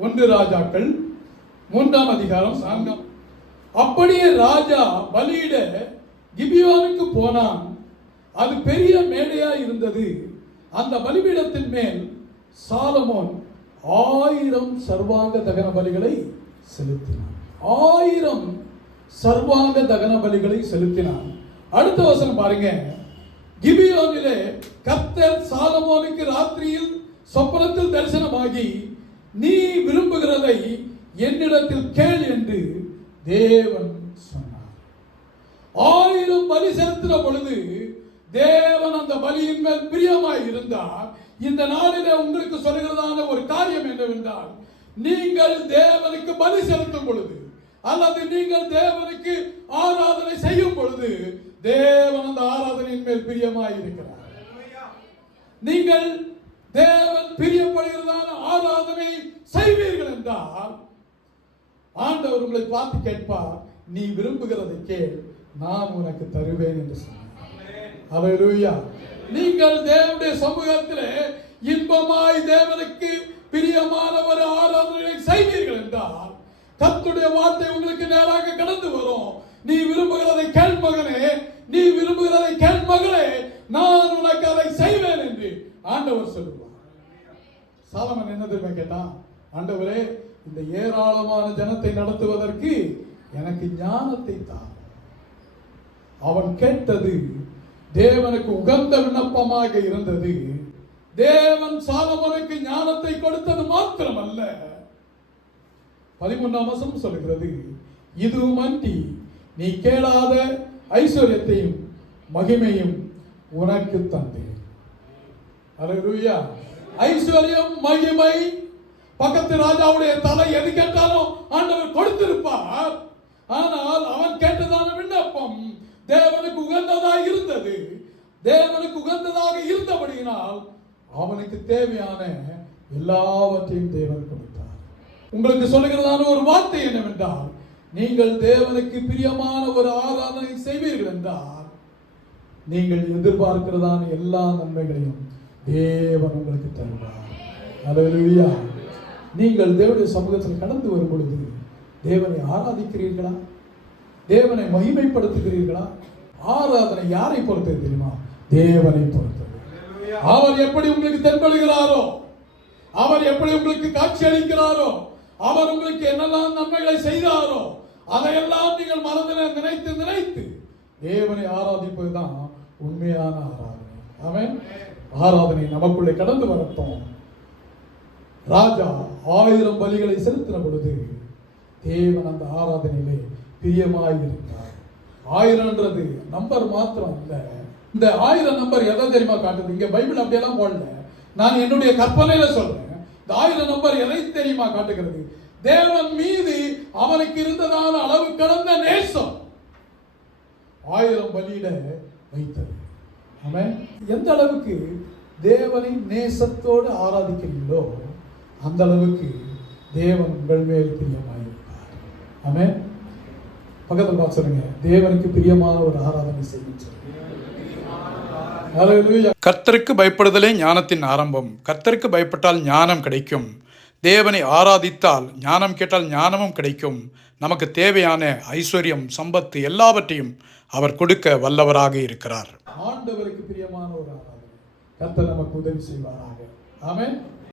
ஒன்று ராஜாக்கள் மூன்றாம் அதிகாரம் நான்காம். அப்படியே ராஜா பலியிட கிபியோனுக்கு போனான். அது பெரிய மேடையா இருந்தது. அந்த பலிபீடத்தின் மேல் சாலமோன் ஆயிரம் சர்வாங்க தகன பலிகளை செலுத்தினான். ஆயிரம் சர்வாங்க தகன பலிகளை செலுத்தினான். அடுத்த வசனம் பாருங்க. கிபியோனிலே கத்தர் சாலமோனுக்கு ராத்திரியில் சொப்பனத்தில் தரிசனமாகி நீ விரும்புகிறதை என்னிடத்தில் கேள் என்று தேவன் சொன்னார். ஆயிரம் பலி செலுத்தின பொழுது தேவன் அந்த பலியின் மேல் பிரியமாய் இருந்தார். இந்த நாளிலே உங்களுக்கு சொல்லுகிறதான ஒரு காரியம் என்னவென்றால் நீங்கள் தேவனுக்கு பலி செலுத்தும் பொழுது அல்லது நீங்கள் தேவனுக்கு ஆராதனை செய்யும் பொழுது தேவன் அந்த ஆராதனையின் மேல் பிரியமாய் இருக்கிறார். நீங்கள் தேவன் பிரியப்படுகிறதான ஆராதனை செய்வீர்கள். என்றால் ஆண்டவர் உங்களை பார்த்து கேட்பார் நீ விரும்புகிறதை கேள் நான் உனக்கு தருவேன் என்று சொன்னார். அல்லேலூயா நீங்கள் தேவனுடைய சமூகத்தில் இன்பமாய் தேவனுக்கு பிரியமான ஒரு ஆராதனை செய்வீர்கள் என்றால் தத்துடைய வார்த்தை உங்களுக்கு நேராக கடந்து வரும். நீ விரும்புகிறதை கேள் மகனே நீ விரும்புகிறதை கேள் மகளே நான் உனக்கு அதை செய்வேன் என்று ஆண்டவர் சொல்லுவார். சாலமன் என்ன திரும்ப கேட்டான்? ஆண்டவரே இந்த ஏராளமான ஜனத்தை நடத்துவதற்கு எனக்கு ஞானத்தை தான் அவன் கேட்டது தேவனுக்கு உகந்த விண்ணப்பமாக இருந்தது. தேவன் சாலமனுக்கு ஞானத்தை கொடுத்தது மாத்திரமல்ல. பதிமூன்றாம் வசம் சொல்கிறது மண்டி நீ கேளாத ஐஸ்வர்யத்தையும் மகிமையும் உனக்கு தந்தேன். ஐஸ்வர்யம் மகிமை பக்கத்து ராஜாவுடைய தலை எது கேட்டாலும் ஆண்டவர் கொடுத்திருப்பார். ஆனால் அவன் கேட்டதான விண்ணப்பம் தேவனுக்கு உகந்ததாக இருந்தது. தேவனுக்கு உகந்ததாக இருந்தபடியினால் அவனுக்கு தேவையான எல்லாவற்றையும் தேவன் கொடுத்தார். உங்களுக்கு சொல்லுகிறதான ஒரு வார்த்தை என்னவென்றால் நீங்கள் தேவனுக்கு பிரியமான ஒரு ஆராதனை செய்வீர்கள் என்றால் நீங்கள் எதிர்பார்க்கிறதான எல்லா நன்மைகளையும் தேவன் உங்களுக்கு தருவார். அல்லேலூயா நீங்கள் தேவனுடைய சமூகத்தில் கடந்து வரும் பொழுது தேவனை ஆராதிக்கிறீர்களா? தேவனை மகிமைப்படுத்துகிறீர்களா? ஆராதனை யாரை பொறுத்தது தெரியுமா? தேவனை பொறுத்தது. அவர் எப்படி உங்களுக்கு தென்படுகிறாரோ அவர் எப்படி உங்களுக்கு காட்சி அளிக்கிறாரோ அவர் உங்களுக்கு என்னெல்லாம் நன்மைகளை செய்தாரோ அதையெல்லாம் நீங்கள் மனதில் நினைத்து நினைத்து தேவனை ஆராதிப்பதுதான் உண்மையான ஆராதனை. அவன் ஆராதனை நமக்குள்ளே கடந்து வரட்டும். ராஜா ஆயிரம் பலிகளை செலுத்தின பொழுது தேவன் அந்த ஆராதனையிலே பிரியமாயிருந்தார். ஆயிரம்ன்றது நம்பர் மாத்திரம் இல்லை. இந்த ஆயிரம் நம்பர் எதை தெரியுமா காட்டுது? இங்க பைபிள் அப்படியெல்லாம் போடல. நான் என்னுடைய கற்பனையில சொல்றேன். இந்த ஆயிரம் நம்பர் எதை தெரியுமா காட்டுகிறது? தேவன் மீது அவனுக்கு இருந்ததான அளவு கடந்த நேசம் ஆயிரம் பலியிட வைத்தது. ஆமென். எந்த அளவுக்கு தேவனை நேசத்தோடு ஆராதிக்கிறீங்களோ அந்த அளவுக்கு தேவன் உங்கள் மேல் பிரியமாயிருப்பார். ஆமென். பக்கத்தில் பார்த்து சொல்லுங்க. தேவனுக்கு பிரியமான ஒரு ஆராதனை செய்யும். கர்த்தருக்கு பயப்படுதலே ஞானத்தின் ஆரம்பம். கர்த்தருக்கு பயப்பட்டால் ஞானம் கிடைக்கும். தேவனை ஆராதித்தால் ஞானம் கேட்டால் ஞானமும் கிடைக்கும். நமக்கு தேவையான ஐஸ்வர்யம் சம்பத்து எல்லாவற்றையும் அவர் கொடுக்க வல்லவராக இருக்கிறார். ஆண்டவருக்கு பிரியமான ஒரு ஆராதனை. கர்த்தர் நமக்கு உதவி செய்வாராக. ஆமென்.